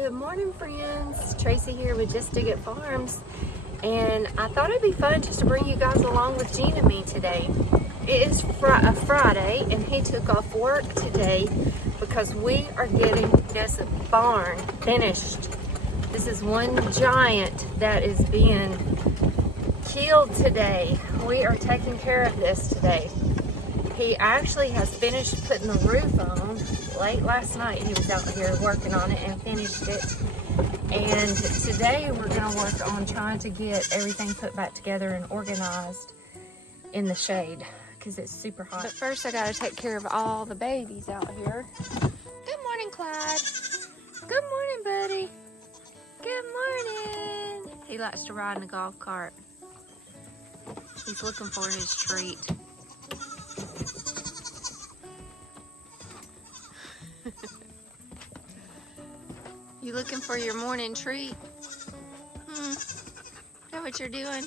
Good morning, friends. Tracy here with Just Dig It Farms, and I thought it'd be fun just to bring you guys along with Gene and me today. It is a Friday, and he took off work today because we are getting this barn finished. This is one giant that is being killed today. We are taking care of this today. He actually has finished putting the roof on. Late last night he was out here working on it and finished it. And today we're going to work on trying to get everything put back together and organized in the shade because it's super hot. But first I got to take care of all the babies out here. Good morning, Clyde. Good morning, buddy. Good morning. He likes to ride in a golf cart. He's looking for his treat. You looking for your morning treat? Is that what you're doing?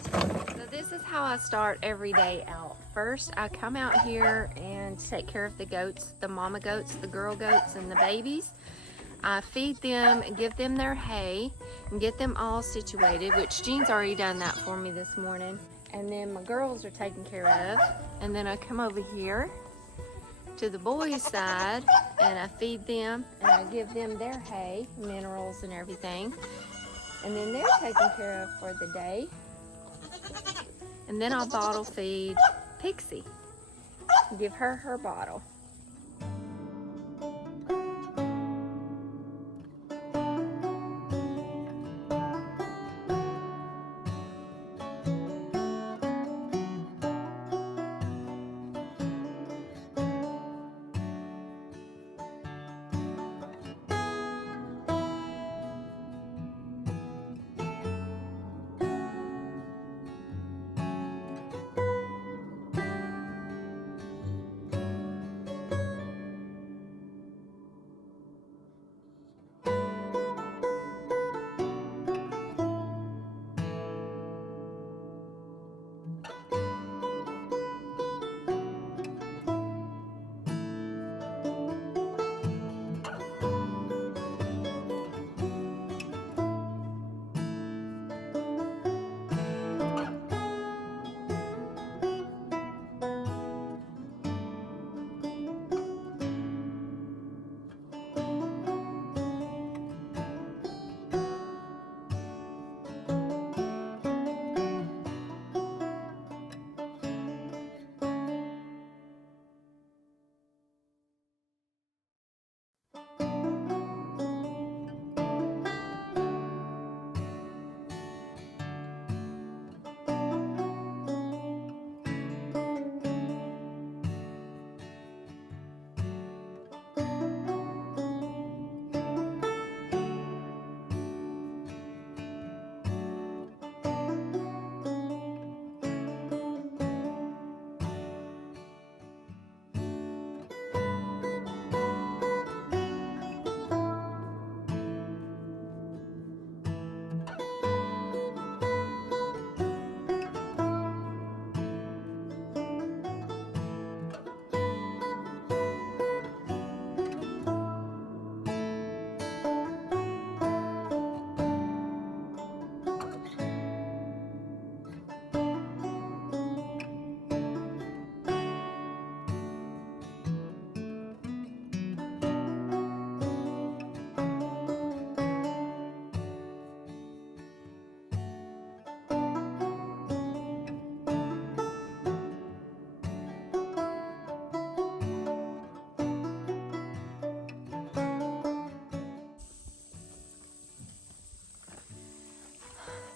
So this is how I start every day out. First, I come out here and take care of the goats, the mama goats, the girl goats, and the babies. I feed them and give them their hay and get them all situated, which Gene's already done that for me this morning. And then my girls are taken care of. And then I come over here to the boys' side and I feed them and I give them their hay, minerals and everything. And then they're taken care of for the day. And then I'll bottle feed Pixie and give her her bottle.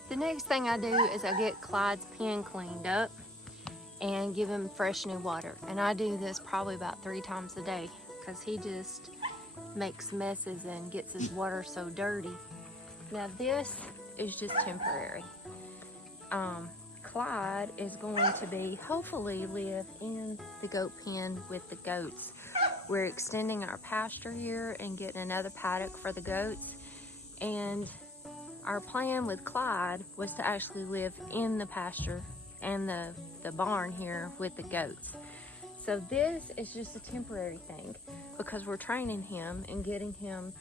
The next thing I do is I get Clyde's pen cleaned up and give him fresh new water. And I do this probably about 3 times a day because he just makes messes and gets his water so dirty. Now this is just temporary. Clyde is going to be, hopefully live in the goat pen with the goats. We're extending our pasture here and getting another paddock for the goats. And our plan with Clyde was to actually live in the pasture and the barn here with the goats. So this is just a temporary thing because we're training him and getting him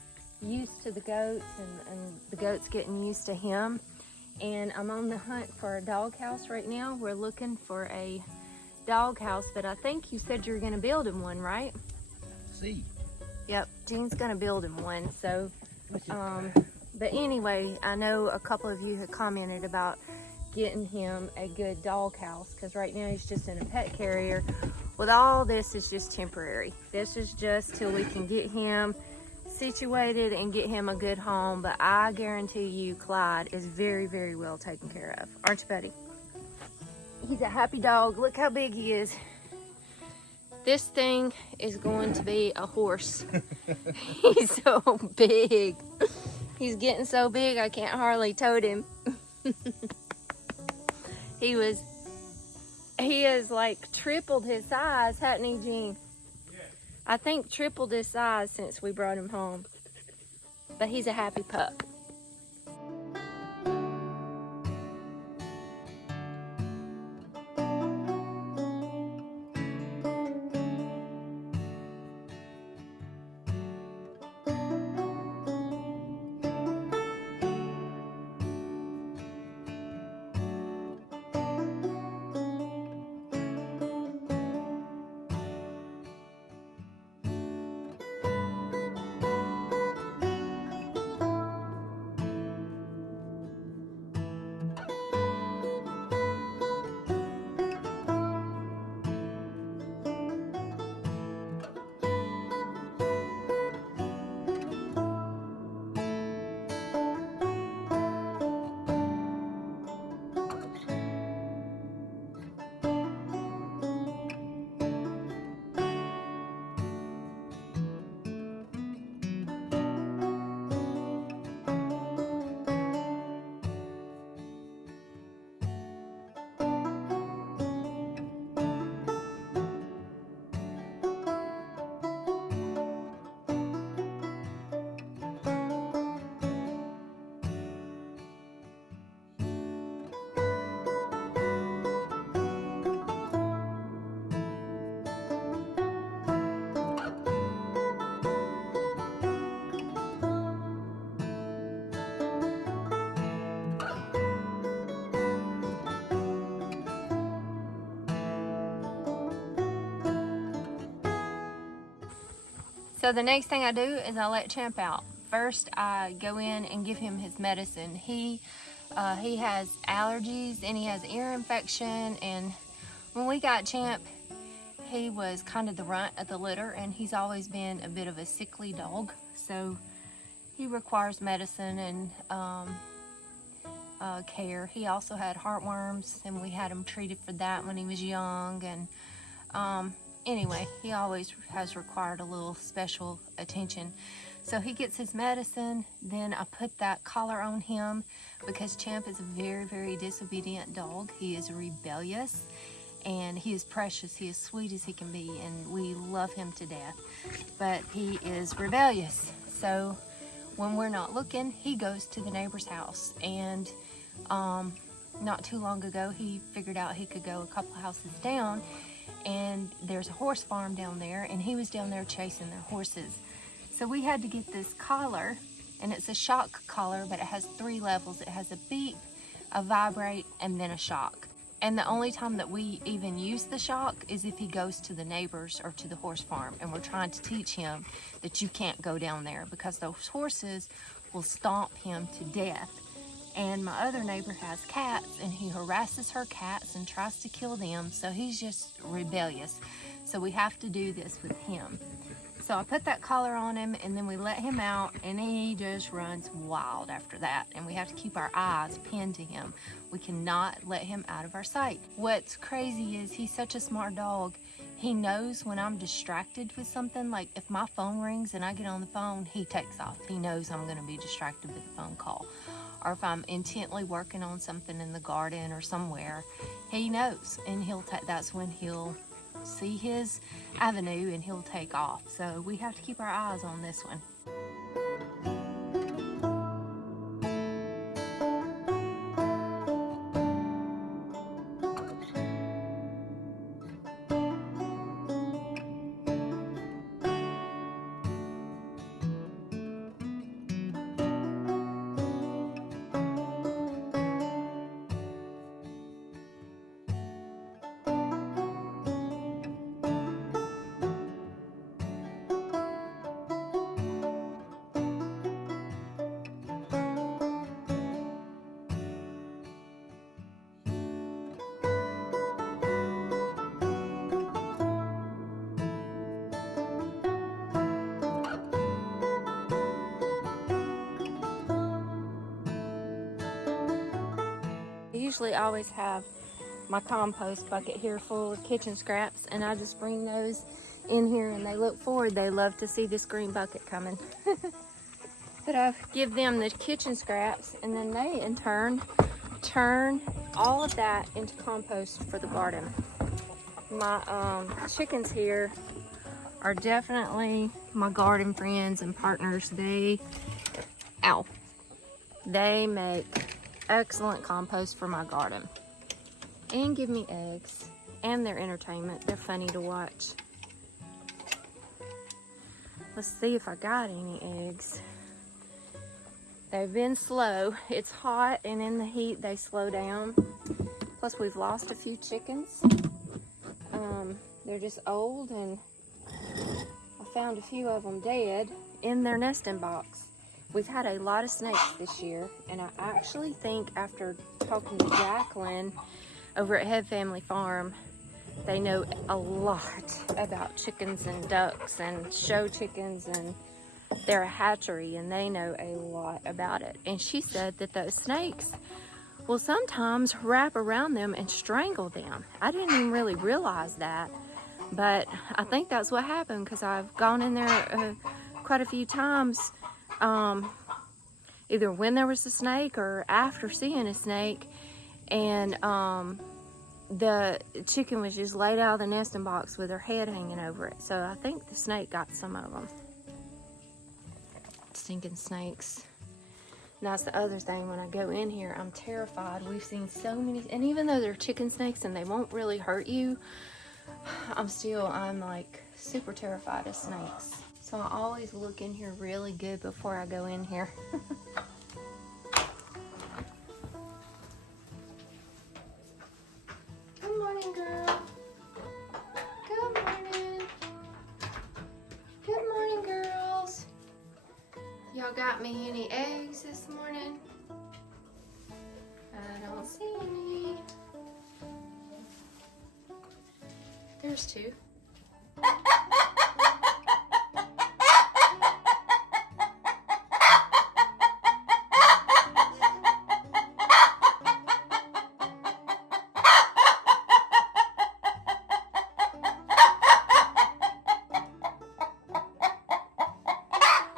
used to the goats, and the goats getting used to him. And I'm on the hunt for a doghouse right now. We're looking for a doghouse, but I think you said you were going to build him one, right? See. Yep, Gene's going to build him one. So, but anyway, I know a couple of you have commented about getting him a good doghouse, because right now he's just in a pet carrier. With all this is just temporary. This is just till we can get him situated and get him a good home. But I guarantee you Clyde is very, very well taken care of. Aren't you, buddy? He's a happy dog. Look how big he is. This thing is going to be a horse. He's so big. He's getting so big I can't hardly tote him. He has like tripled his size, hadn't he, Gene? Yeah. I think tripled his size since we brought him home. But he's a happy pup. So the next thing I do is I let Champ out. First, I go in and give him his medicine. He has allergies and he has ear infection. And when we got Champ, he was kind of the runt of the litter, and he's always been a bit of a sickly dog. So he requires medicine and care. He also had heartworms, and we had him treated for that when he was young. And anyway, he always has required a little special attention. So he gets his medicine, then I put that collar on him because Champ is a very, very disobedient dog. He is rebellious and he is precious. He is sweet as he can be, and we love him to death, but he is rebellious. So when we're not looking, he goes to the neighbor's house. And not too long ago, he figured out he could go a couple houses down, and there's a horse farm down there, and he was down there chasing their horses. So we had to get this collar, and it's a shock collar, but it has 3 levels. It has a beep, a vibrate, and then a shock. And the only time that we even use the shock is if he goes to the neighbors or to the horse farm, and we're trying to teach him that you can't go down there because those horses will stomp him to death. And my other neighbor has cats, and he harasses her cats and tries to kill them, so he's just rebellious. So we have to do this with him. So I put that collar on him, and then we let him out, and he just runs wild after that. And we have to keep our eyes pinned to him. We cannot let him out of our sight. What's crazy is he's such a smart dog. He knows when I'm distracted with something. Like if my phone rings and I get on the phone, he takes off. He knows I'm going to be distracted with a phone call. Or if I'm intently working on something in the garden or somewhere, he knows, and that's when he'll see his avenue and he'll take off. So we have to keep our eyes on this one. usually always have my compost bucket here full of kitchen scraps, and I just bring those in here and they look forward. They love to see this green bucket coming. But I give them the kitchen scraps, and then they in turn turn all of that into compost for the garden. My chickens here are definitely my garden friends and partners. They make excellent compost for my garden and give me eggs, and their entertainment. They're funny to watch. Let's see if I got any eggs. They've been slow. It's hot, and in the heat they slow down. Plus we've lost a few chickens. They're just old, and I found a few of them dead in their nesting box. We've had a lot of snakes this year, and I actually think after talking to Jacqueline over at Head Family Farm, they know a lot about chickens and ducks and show chickens, and they're a hatchery and they know a lot about it. And she said that those snakes will sometimes wrap around them and strangle them. I didn't even really realize that, but I think that's what happened, because I've gone in there quite a few times, either when there was a snake or after seeing a snake, and the chicken was just laid out of the nesting box with her head hanging over it. So I think the snake got some of them. Stinking snakes. And that's the other thing, when I go in here, I'm terrified. We've seen so many, and even though they're chicken snakes and they won't really hurt you, I'm like super terrified of snakes. So I always look in here really good before I go in here. Good morning, girl. Good morning. Good morning, girls. Y'all got me any eggs this morning? I don't see any. There's two.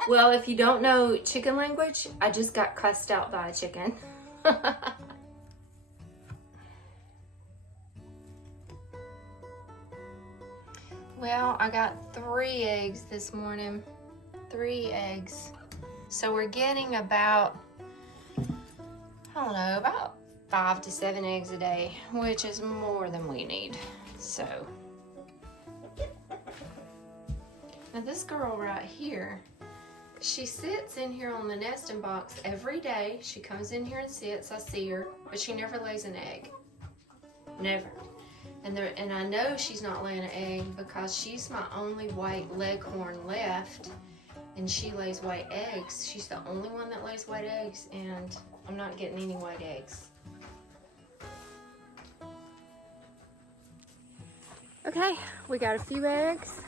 Well, if you don't know chicken language, I just got cussed out by a chicken. Well, I got 3 eggs this morning. 3 eggs. So we're getting about, I don't know, about 5 to 7 eggs a day, which is more than we need. So, now this girl right here, she sits in here on the nesting box every day. She comes in here and sits, I see her, but she never lays an egg. Never. And I know she's not laying an egg because she's my only white leghorn left, and she lays white eggs. She's the only one that lays white eggs, and I'm not getting any white eggs. Okay, we got a few eggs.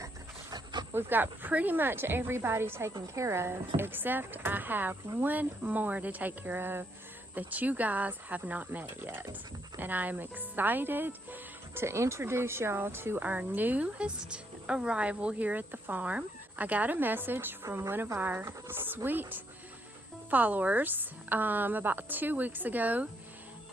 We've got pretty much everybody taken care of, except I have one more to take care of that you guys have not met yet. And I am excited to introduce y'all to our newest arrival here at the farm. I got a message from one of our sweet followers about 2 weeks ago,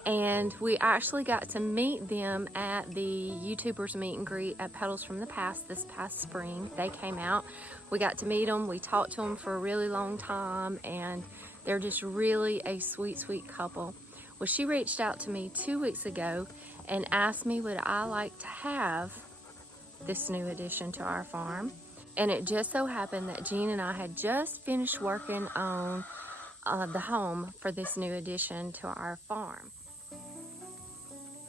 and we actually got to meet them at the YouTubers meet and greet at Petals from the Past this past spring. They came out, we got to meet them, we talked to them for a really long time, and they're just really a sweet, sweet couple. Well, she reached out to me 2 weeks ago and asked me would I like to have this new addition to our farm. And it just so happened that Jean and I had just finished working on the home for this new addition to our farm.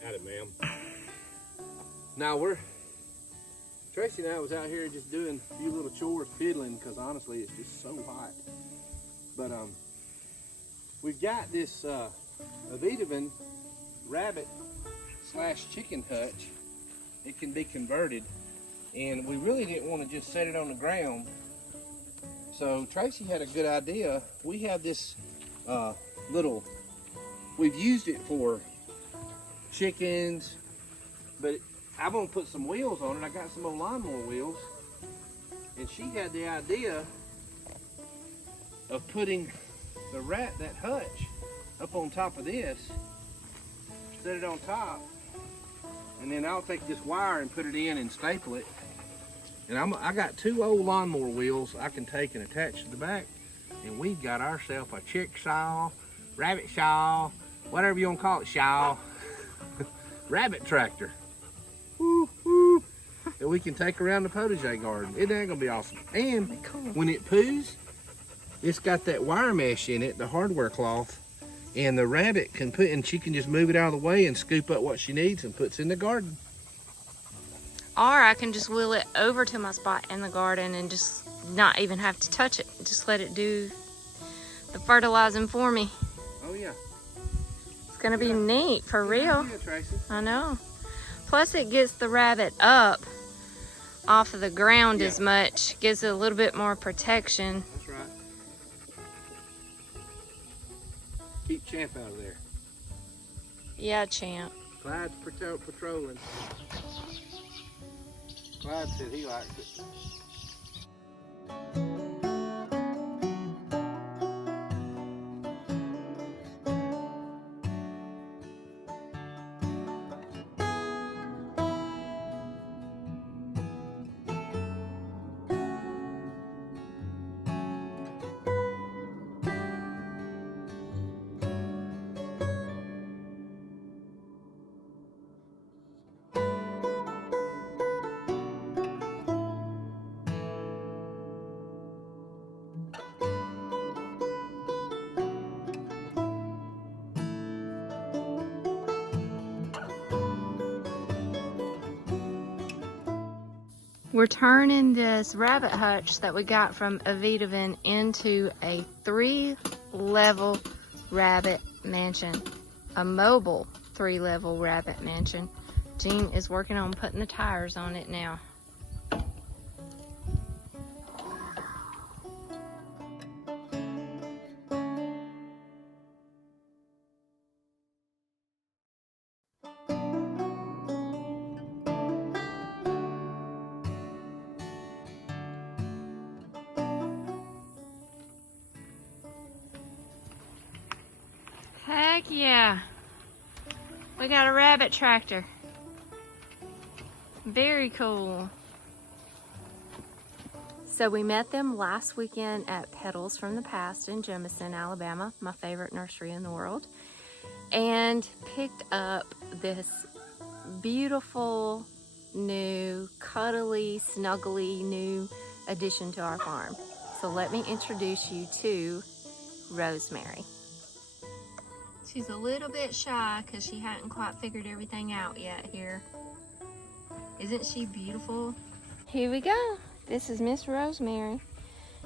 Got it, ma'am. Now Tracy and I was out here just doing a few little chores, fiddling, because honestly it's just so hot. But we've got this Aivituvin rabbit / chicken hutch. It can be converted, and we really didn't want to just set it on the ground. So Tracy had a good idea. We have this we've used it for chickens. But I'm gonna put some wheels on it. I got some old lawnmower wheels. And she had the idea of putting that hutch up on top of this, set it on top, and then I'll take this wire and put it in and staple it. And I got 2 old lawnmower wheels I can take and attach to the back, and we've got ourselves a chick saw, rabbit saw, whatever you want to call it, saw, rabbit tractor. Woo, woo. That we can take around the potager garden. It ain't gonna be awesome. And when it poos, it's got that wire mesh in it, the hardware cloth, and the rabbit can and she can just move it out of the way and scoop up what she needs and puts in the garden. Or I can just wheel it over to my spot in the garden and just not even have to touch it. Just let it do the fertilizing for me. Oh yeah. It's gonna be neat, for real. Yeah, Tracy. I know. Plus it gets the rabbit up off of the ground as much, gives it a little bit more protection. That's right. Keep Champ out of there. Yeah, Champ. Clyde's patrolling. Clyde said he likes it. We're turning this rabbit hutch that we got from Aivituvin into a 3-level rabbit mansion, a mobile 3-level rabbit mansion. Jean is working on putting the tires on it now. Heck yeah. We got a rabbit tractor. Very cool. So we met them last weekend at Petals from the Past in Jemison, Alabama, my favorite nursery in the world, and picked up this beautiful, new, cuddly, snuggly new addition to our farm. So let me introduce you to Rosemary. She's a little bit shy because she hadn't quite figured everything out yet here. Isn't she beautiful? Here we go. This is Miss Rosemary.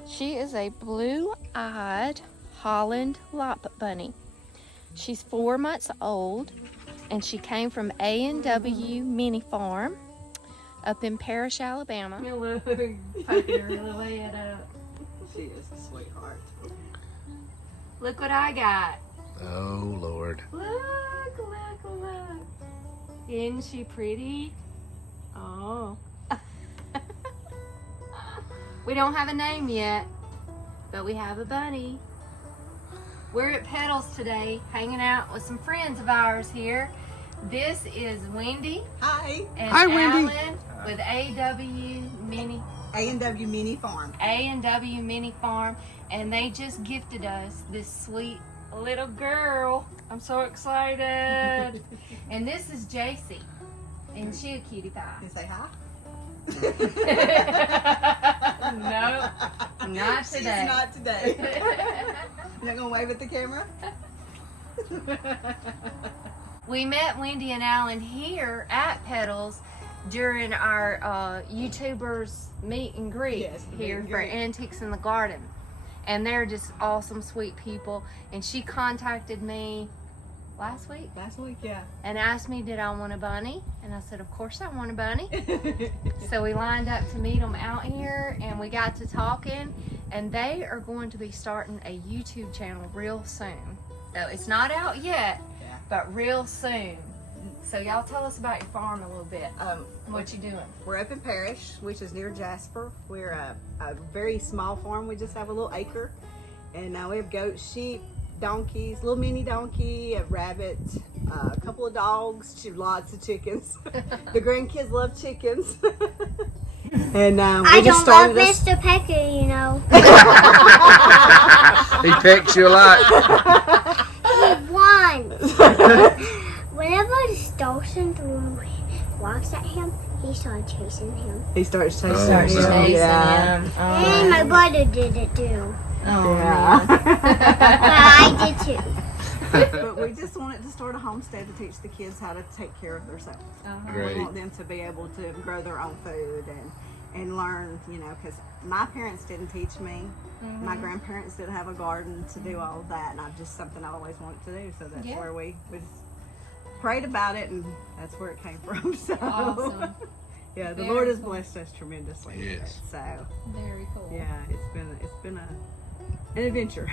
She is a blue-eyed Holland Lop bunny. She's 4 months old, and she came from A&W Mini Farm up in Parrish, Alabama. Look, poking her little head up. She is a sweetheart. Look what I got. Oh, Lord. Look, look, look. Isn't she pretty? Oh. We don't have a name yet, but we have a bunny. We're at Petals today, hanging out with some friends of ours here. This is Wendy. Hi. And Hi, Wendy. Alan with A&W Mini Farm. A&W Mini Farm, and they just gifted us this sweet little girl. I'm so excited. And this is JC, and she a cutie pie. You say hi? No, not today. She's not today. You're not gonna wave at the camera? We met Wendy and Alan here at Petals during our YouTubers meet and greet, Yes, here meet and for greet. Antiques in the Garden. And they're just awesome, sweet people. And she contacted me last week Last week, yeah. and asked me, did I want a bunny? And I said, of course I want a bunny. So we lined up to meet them out here, and we got to talking, and they are going to be starting a YouTube channel real soon. So it's not out yet, Yeah. but real soon. So y'all tell us about your farm a little bit. What you doing? We're up in Parish, which is near Jasper. We're a very small farm. We just have a little acre. And now we have goats, sheep, donkeys, little mini donkey, a rabbit, a couple of dogs, lots of chickens. The grandkids love chickens. And we I just don't love started Mr. Pecker, you know. He pecks you a lot. He won. Whenever the Dawson threw rocks at him, he started chasing him. He starts chasing Starts him. chasing Yeah. him. And my brother did it too. Oh, Yeah. But I did too. But we just wanted to start a homestead to teach the kids how to take care of themselves. Great. We want them to be able to grow their own food and learn, you know, because my parents didn't teach me. My grandparents didn't have a garden to do all of that, and I've just something I always wanted to do. So that's where we just prayed about it, and that's where it came from. So Awesome. yeah, the Very Lord has cool. blessed us tremendously. with it. Yes. So Very cool. yeah, it's been an adventure.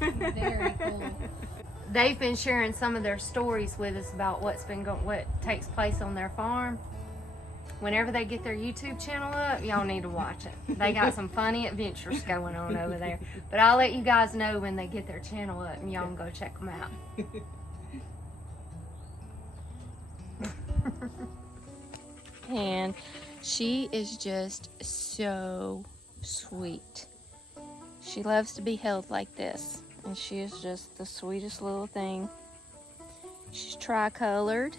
Very cool. They've been sharing some of their stories with us about what takes place on their farm. Whenever they get their YouTube channel up, y'all need to watch it. They got some funny adventures going on over there. But I'll let you guys know when they get their channel up, and y'all can go check them out. And she is just so sweet. She loves to be held like this, and she is just the sweetest little thing. She's tricolored,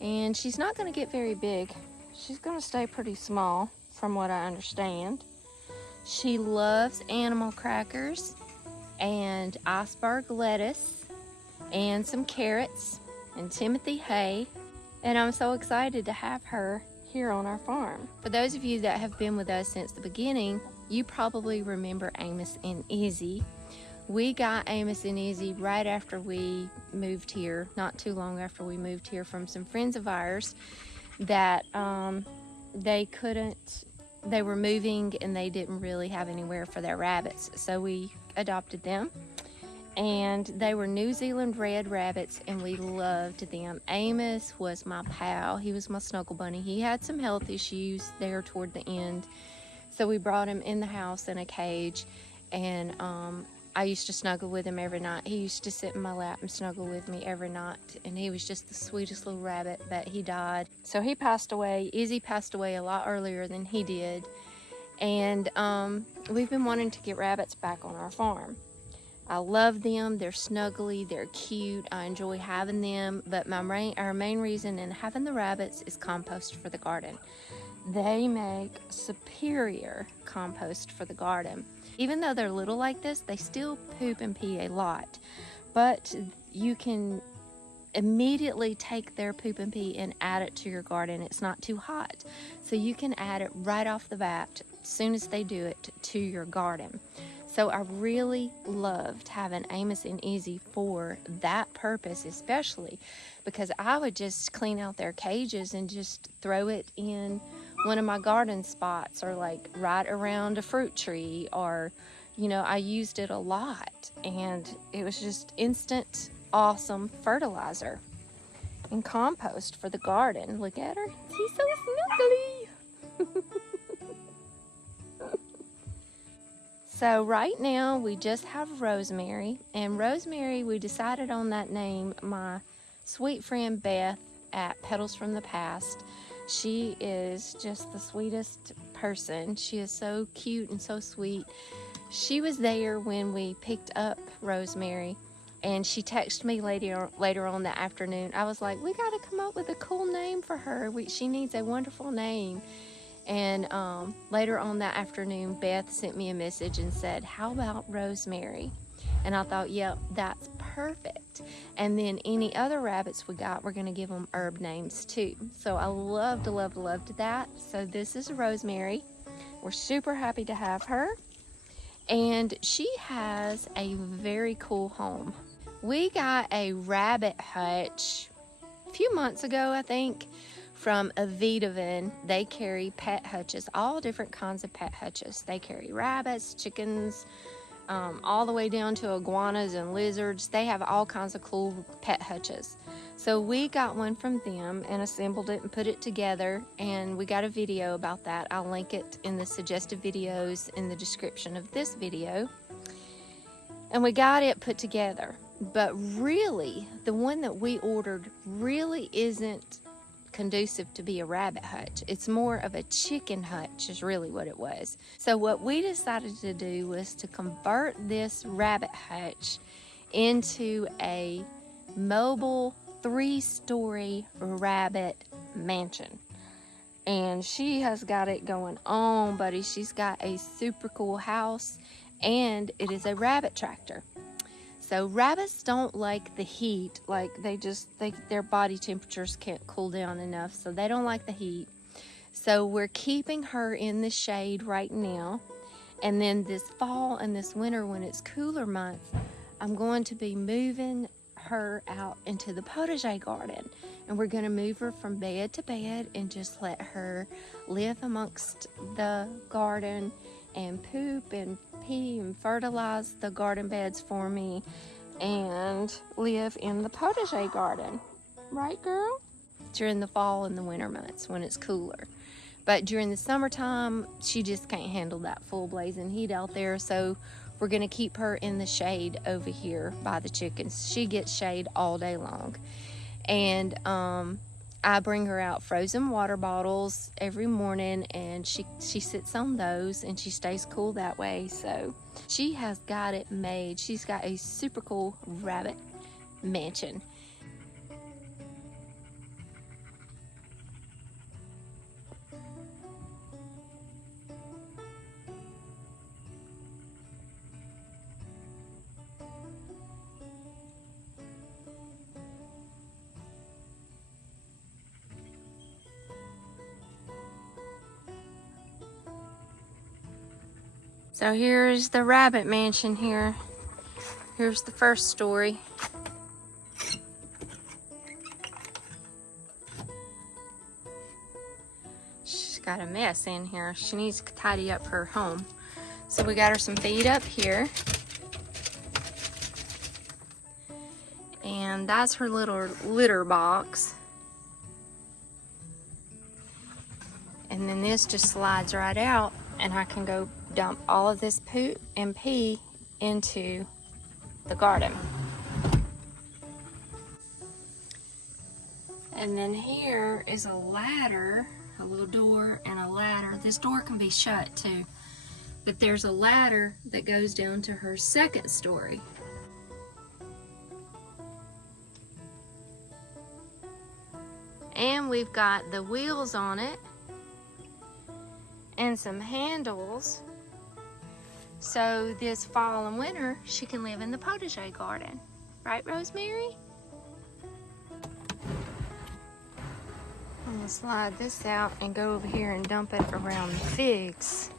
and she's not going to get very big. She's going to stay pretty small, from what I understand. She loves animal crackers and iceberg lettuce and some carrots and Timothy hay. And I'm so excited to have her here on our farm. For those of you that have been with us since the beginning, you probably remember Amos and Izzy. We got Amos and Izzy right after we moved here, not too long after we moved here, from some friends of ours that they were moving and they didn't really have anywhere for their rabbits. So we adopted them. And they were New Zealand red rabbits, and we loved them. Amos was my pal. He was my snuggle bunny. He had some health issues there toward the end. So we brought him in the house in a cage, and I used to snuggle with him every night. He used to sit in my lap and snuggle with me every night, and he was just the sweetest little rabbit, but he died. So he passed away. Izzy passed away a lot earlier than he did, and we've been wanting to get rabbits back on our farm. I love them. They're snuggly, they're cute, I enjoy having them, but our main reason in having the rabbits is compost for the garden. They make superior compost for the garden. Even though they're little like this, they still poop and pee a lot. But you can immediately take their poop and pee and add it to your garden. It's not too hot. So you can add it right off the bat, as soon as they do it, to your garden. So I really loved having Amos and Izzy for that purpose, especially because I would just clean out their cages and just throw it in one of my garden spots, or like right around a fruit tree, or, you know, I used it a lot, and it was just instant awesome fertilizer and compost for the garden. Look at her, she's so snuggly. So right now we just have Rosemary, and Rosemary, we decided on that name, my sweet friend Beth at Petals from the Past. She is just the sweetest person. She is so cute and so sweet. She was there when we picked up Rosemary, and she texted me later on that afternoon. I was like, we got to come up with a cool name for her. She needs a wonderful name. And later on that afternoon, Beth sent me a message and said, how about Rosemary? And I thought, yep, that's perfect. And then any other rabbits we got, we're going to give them herb names too. So I loved that. So this is Rosemary. We're super happy to have her. And she has a very cool home. We got a rabbit hutch a few months ago, I think, from Aivituvin. They carry pet hutches, all different kinds of pet hutches. They carry rabbits, chickens, all the way down to iguanas and lizards. They have all kinds of cool pet hutches. So we got one from them and assembled it and put it together, and we got a video about that. I'll link it in the suggested videos in the description of this video. And we got it put together. But really, the one that we ordered really isn't conducive to be a rabbit hutch. It's more of a chicken hutch is really what it was. So what we decided to do was to convert this rabbit hutch into a mobile 3-story rabbit mansion. And she has got it going on, buddy. She's got a super cool house, and it is a rabbit tractor. So rabbits don't like the heat, like their body temperatures can't cool down enough, so they don't like the heat. So we're keeping her in the shade right now, and then this fall and this winter when it's cooler months, I'm going to be moving her out into the potager garden, and we're going to move her from bed to bed and just let her live amongst the garden and poop and pee and fertilize the garden beds for me and live in the potager garden. Right, girl? During the fall and the winter months when it's cooler. But during the summertime, she just can't handle that full blazing heat out there, so we're going to keep her in the shade over here by the chickens. She gets shade all day long. And I bring her out frozen water bottles every morning, and she sits on those and she stays cool that way. So she has got it made. She's got a super cool rabbit mansion. So here's the rabbit mansion here. Here's the first story. She's got a mess in here. She needs to tidy up her home. So we got her some feed up here. And that's her little litter box. And then this just slides right out, and I can go dump all of this poop and pee into the garden. And then here is a ladder, a little door and a ladder. This door can be shut too, but there's a ladder that goes down to her second story. And we've got the wheels on it and some handles. So this fall and winter, she can live in the potager garden. Right, Rosemary? I'm gonna slide this out and go over here and dump it around the figs.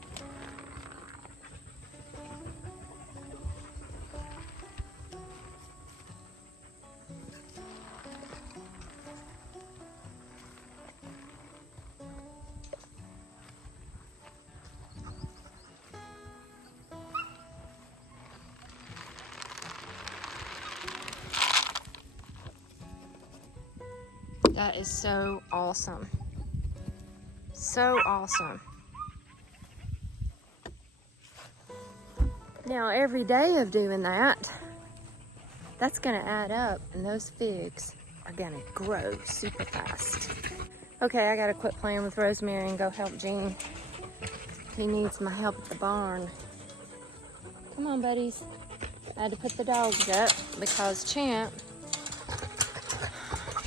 That is so awesome. So awesome. Now every day of doing that, that's gonna add up, and those figs are gonna grow super fast. Okay, I gotta quit playing with Rosemary and go help Gene. He needs my help at the barn. Come on, buddies. I had to put the dogs up because Champ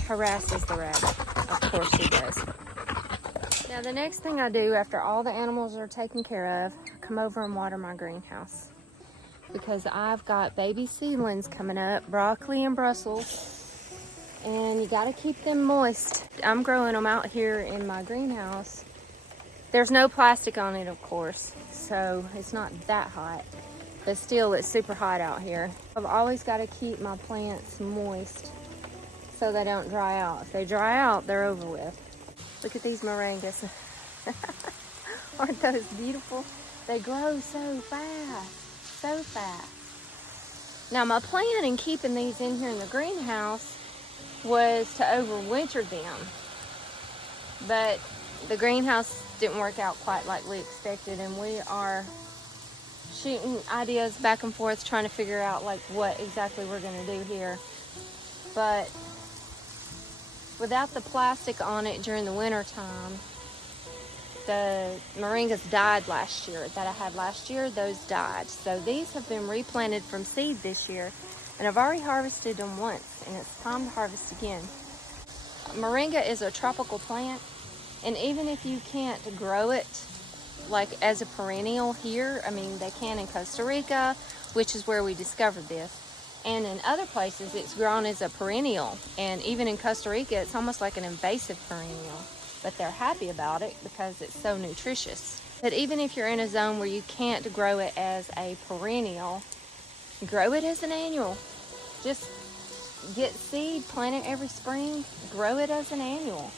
harasses the rabbit. Of course he does. Now the next thing I do after all the animals are taken care of, I come over and water my greenhouse, because I've got baby seedlings coming up, broccoli and Brussels, and you got to keep them moist. I'm growing them out here in my greenhouse. There's no plastic on it, of course, so it's not that hot, but still it's super hot out here. I've always got to keep my plants moist so they don't dry out. If they dry out, they're over with. Look at these moringas. Aren't those beautiful? They grow so fast. so fast. Now my plan in keeping these in here in the greenhouse was to overwinter them, but the greenhouse didn't work out quite like we expected, and we are shooting ideas back and forth trying to figure out like what exactly we're going to do here. But without the plastic on it during the winter time, the moringas died last year that I had last year. Those died, so these have been replanted from seed this year, and I've already harvested them once, and it's time to harvest again. Moringa is a tropical plant, and even if you can't grow it like as a perennial here, I mean they can in Costa Rica, which is where we discovered this, and in other places it's grown as a perennial, and even in Costa Rica it's almost like an invasive perennial, but they're happy about it because it's so nutritious. But even if you're in a zone where you can't grow it as a perennial, grow it as an annual. Just get seed, plant it every spring, grow it as an annual.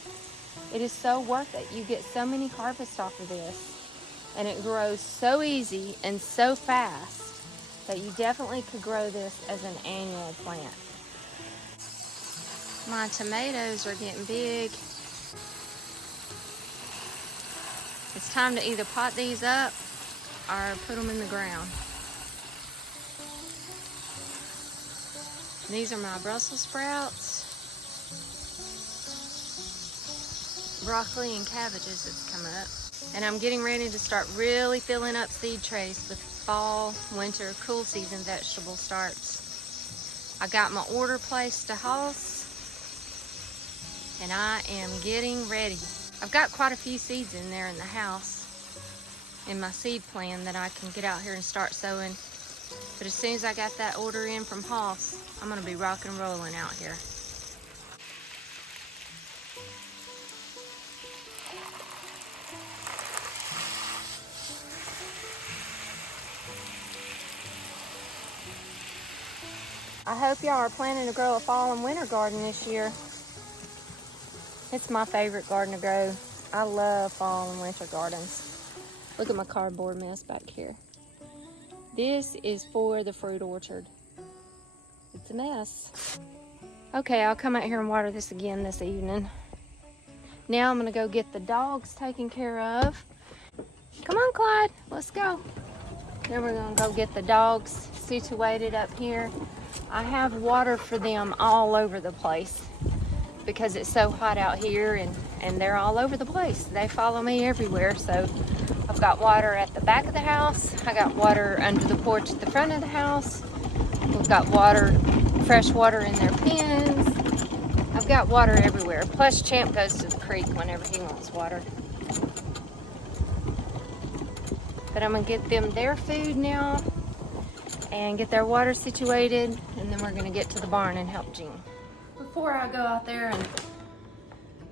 It is so worth it. You get so many harvests off of this, and it grows so easy and so fast that you definitely could grow this as an annual plant. My tomatoes are getting big. It's time to either pot these up or put them in the ground. These are my Brussels sprouts, broccoli and cabbages that's come up. And I'm getting ready to start really filling up seed trays with fall, winter, cool season vegetable starts. I got my order placed to HISEA, and I am getting ready. I've got quite a few seeds in there in the house in my seed plan that I can get out here and start sowing. But as soon as I got that order in from HISEA, I'm going to be rocking and rolling out here. I hope y'all are planning to grow a fall and winter garden this year. It's my favorite garden to grow. I love fall and winter gardens. Look at my cardboard mess back here. This is for the fruit orchard. It's a mess. Okay, I'll come out here and water this again this evening. Now I'm gonna go get the dogs taken care of. Come on, Clyde, let's go. Then we're gonna go get the dogs situated up here. I have water for them all over the place because it's so hot out here, and they're all over the place. They follow me everywhere, so I've got water at the back of the house. I got water under the porch at the front of the house. We've got water, fresh water in their pens. I've got water everywhere. Plus Champ goes to the creek whenever he wants water. But I'm gonna get them their food now and get their water situated, and then we're gonna get to the barn and help Gene. Before I go out there and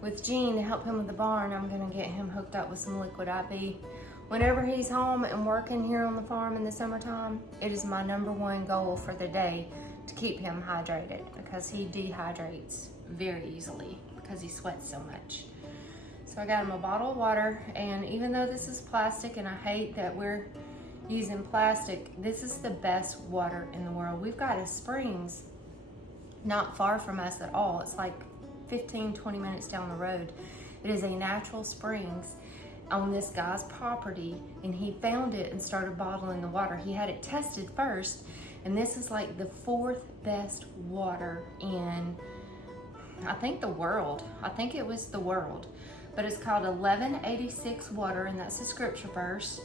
with Gene to help him with the barn, I'm gonna get him hooked up with some liquid IV. Whenever he's home and working here on the farm in the summertime, it is my #1 goal for the day to keep him hydrated, because he dehydrates very easily because he sweats so much. So I got him a bottle of water, and even though this is plastic, and I hate that we're using plastic, this is the best water in the world. We've got a springs not far from us at all. It's like 15-20 minutes down the road. It is a natural springs on this guy's property, and he found it and started bottling the water. He had it tested first, and this is like the 4th best water in, I think, the world. I think it was the world. But it's called 1186 water, and that's a scripture verse.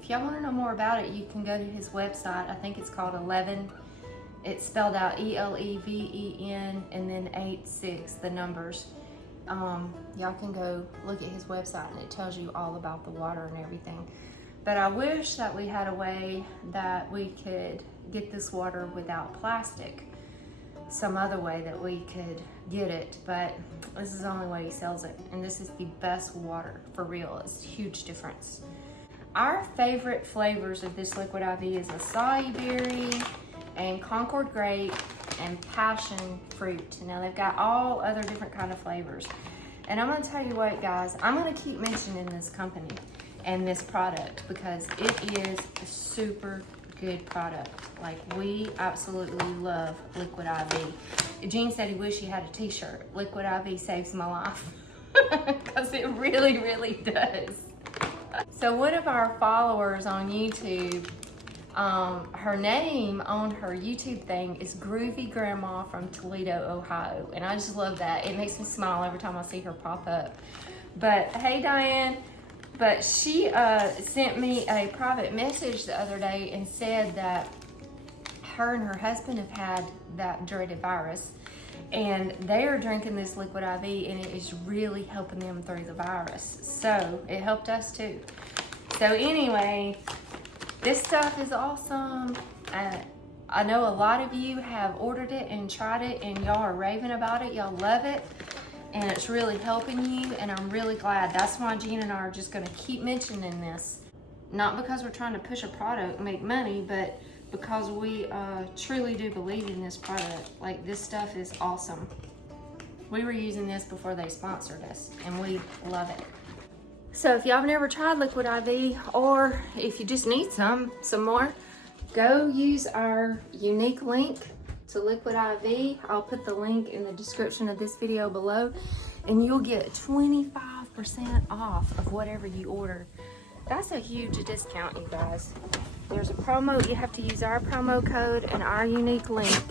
If y'all want to know more about it, you can go to his website. I think it's called 11. It's spelled out ELEVEN and then 86, the numbers. Y'all can go look at his website, and it tells you all about the water and everything. But I wish that we had a way that we could get this water without plastic. Some other way that we could get it, but this is the only way he sells it, and this is the best water for real. It's a huge difference. Our favorite flavors of this liquid IV is acai berry and Concord grape and passion fruit. Now they've got all other different kind of flavors, and I'm gonna tell you what, guys, I'm gonna keep mentioning this company, and this product, because it is a super good product. Like, we absolutely love Liquid IV. Gene said he wished he had a t-shirt. Liquid IV saves my life. Because it really, really does. So one of our followers on YouTube, her name on her YouTube thing is Groovy Grandma from Toledo, Ohio. And I just love that. It makes me smile every time I see her pop up. But hey, Diane. But she sent me a private message the other day and said that her and her husband have had that dreaded virus, and they are drinking this Liquid IV, and it is really helping them through the virus. So it helped us too. So anyway, this stuff is awesome. I know a lot of you have ordered it and tried it, and y'all are raving about it. Y'all love it, and it's really helping you, and I'm really glad. That's why Gene and I are just gonna keep mentioning this. Not because we're trying to push a product and make money, but because we truly do believe in this product. Like, this stuff is awesome. We were using this before they sponsored us, and we love it. So if y'all have never tried Liquid IV, or if you just need some more, go use our unique link to Liquid IV. I'll put the link in the description of this video below, and you'll get 25% off of whatever you order. That's a huge discount, you guys. There's a promo, you have to use our promo code and our unique link,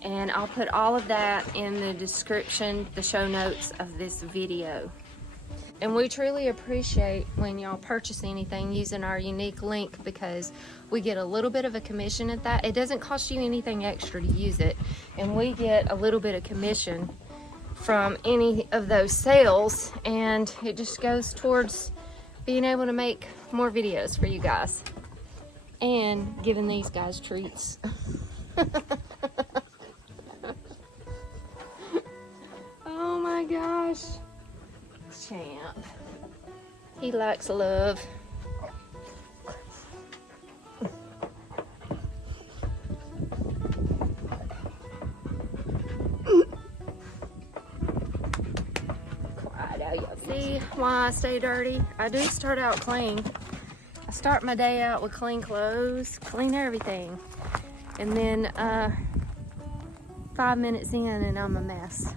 and I'll put all of that in the description, the show notes of this video. And we truly appreciate when y'all purchase anything using our unique link, because we get a little bit of a commission at that. It doesn't cost you anything extra to use it, and we get a little bit of commission from any of those sales, and it just goes towards being able to make more videos for you guys and giving these guys treats. Oh my gosh. Champ. He likes love. Clyde, how y'all see why I stay dirty? I do start out clean. I start my day out with clean clothes, clean everything. And then 5 minutes in and I'm a mess.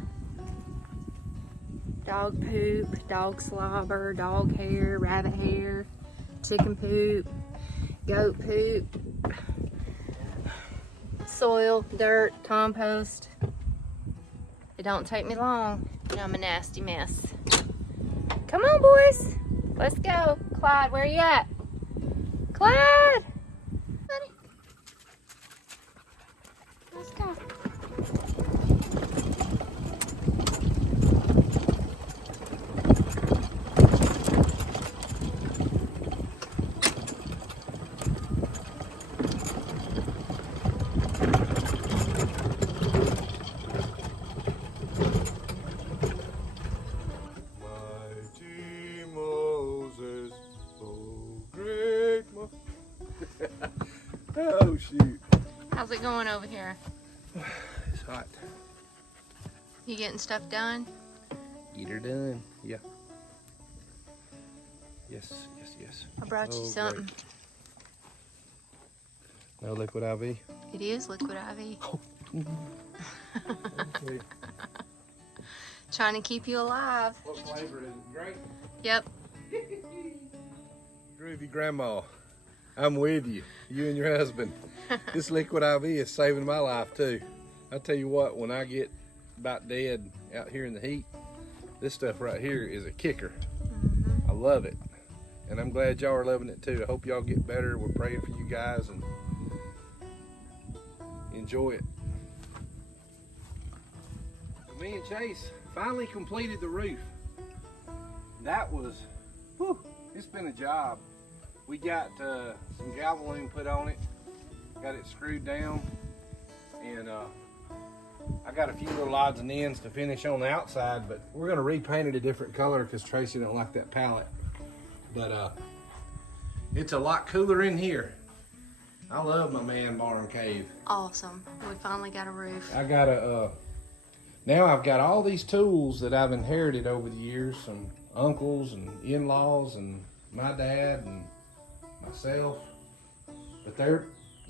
Dog poop, dog slobber, dog hair, rabbit hair, chicken poop, goat poop, soil, dirt, compost. It don't take me long, and I'm a nasty mess. Come on, boys. Let's go. Clyde, where you at? Clyde! Buddy. Let's go. Oh shoot. How's it going over here? It's hot. You getting stuff done? Get her done. Yeah. Yes. I brought you something. Great. No Liquid IV? It is Liquid IV. Oh. Okay. Trying to keep you alive. What flavor is it? Grape? Yep. Groovy Grandma, I'm with you. You and your husband. This Liquid IV is saving my life too. I tell you what, when I get about dead out here in the heat, this stuff right here is a kicker. I love it. And I'm glad y'all are loving it too. I hope y'all get better. We're praying for you guys, and enjoy it. Me and Chase finally completed the roof. That was, whew, it's been a job. We got some galvalume put on it, got it screwed down, and I got a few little odds and ends to finish on the outside, but we're gonna repaint it a different color because Tracy don't like that palette. But it's a lot cooler in here. I love my man barn cave. Awesome. We finally got a roof. I got now I've got all these tools that I've inherited over the years from uncles and in-laws and my dad and myself. But a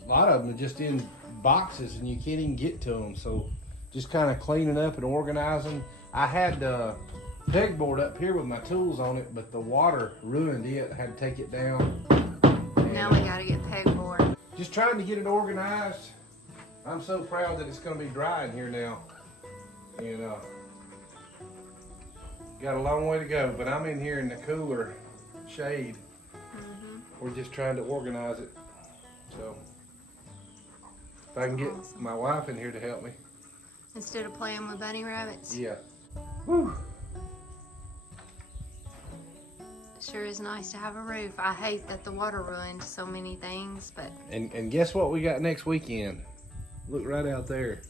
lot of them are just in boxes and you can't even get to them. So just kind of cleaning up and organizing. I had the pegboard up here with my tools on it, but the water ruined it. I had to take it down. Now we gotta get pegboard. Just trying to get it organized. I'm so proud that it's going to be dry in here now. And got a long way to go, but I'm in here in the cooler shade. We're just trying to organize it. So if I can get my wife in here to help me. Instead of playing with bunny rabbits. Yeah. Woo. It sure is nice to have a roof. I hate that the water ruined so many things, but. And guess what we got next weekend? Look right out there.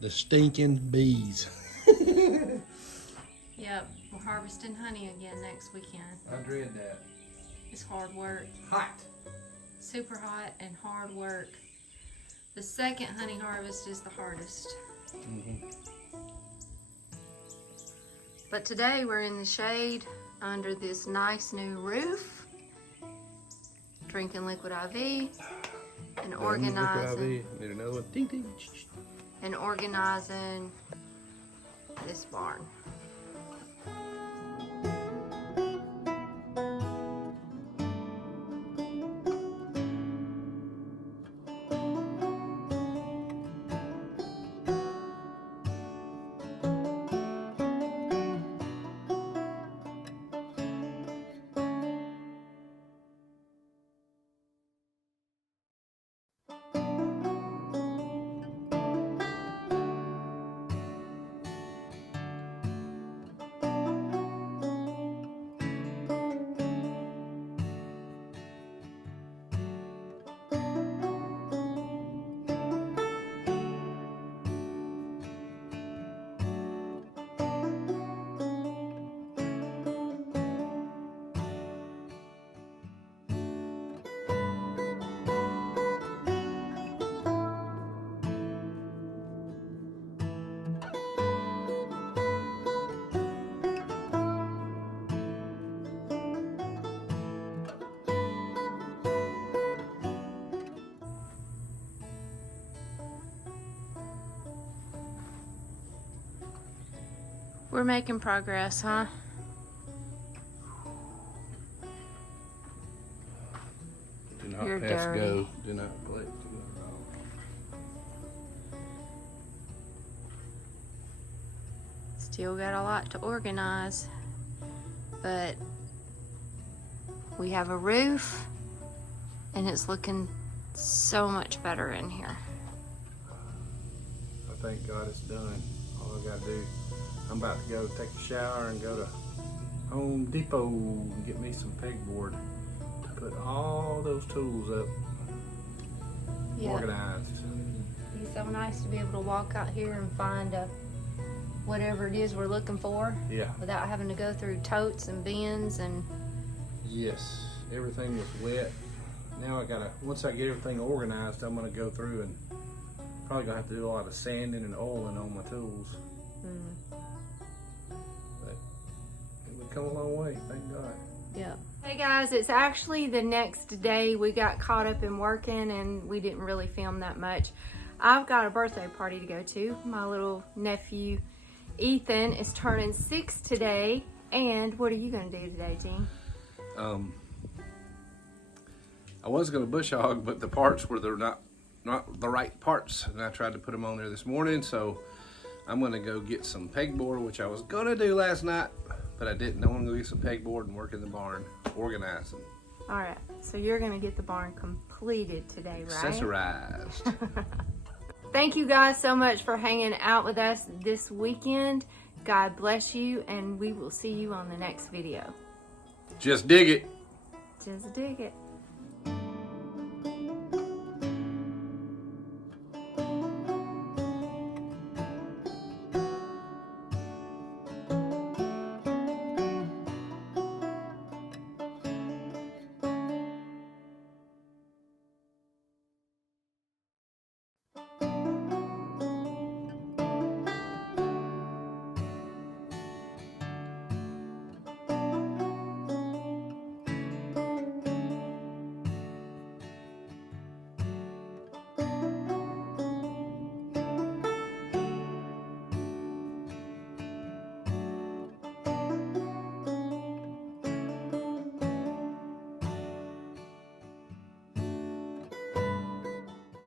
The stinking bees. Yep, we're harvesting honey again next weekend. I dread that. It's hard work. Hot. Super hot and hard work. The second honey harvest is the hardest. But today we're in the shade under this nice new roof, drinking liquid IV and organizing. Need another one. Ding, ding. And organizing this barn. We're making progress, huh? Do not You're pass dirty. go. Do not collect. Still got a lot to organize, but we have a roof and it's looking so much better in here. I thank God it's done. All I gotta do, I'm about to go take a shower and go to Home Depot and get me some pegboard to put all those tools up, organized. It's so nice to be able to walk out here and find whatever it is we're looking for. Yeah. Without having to go through totes and bins and. Yes, everything was wet. Now I gotta, once I get everything organized, I'm gonna go through and probably gonna have to do a lot of sanding and oiling on my tools. But it would come a long way, thank God. Yeah. Hey guys, it's actually the next day. We got caught up in working and we didn't really film that much. I've got a birthday party to go to. My little nephew Ethan is turning 6 today. And what are you gonna do today, Gene? I was gonna bush hog, but the parts were not the right parts, and I tried to put them on there this morning. So I'm gonna go get some pegboard, which I was gonna do last night, but I didn't. I want to go get some pegboard and work in the barn, organizing. All right, so you're gonna get the barn completed today, right? Accessorized. Thank you guys so much for hanging out with us this weekend. God bless you, and we will see you on the next video. Just dig it. Just dig it.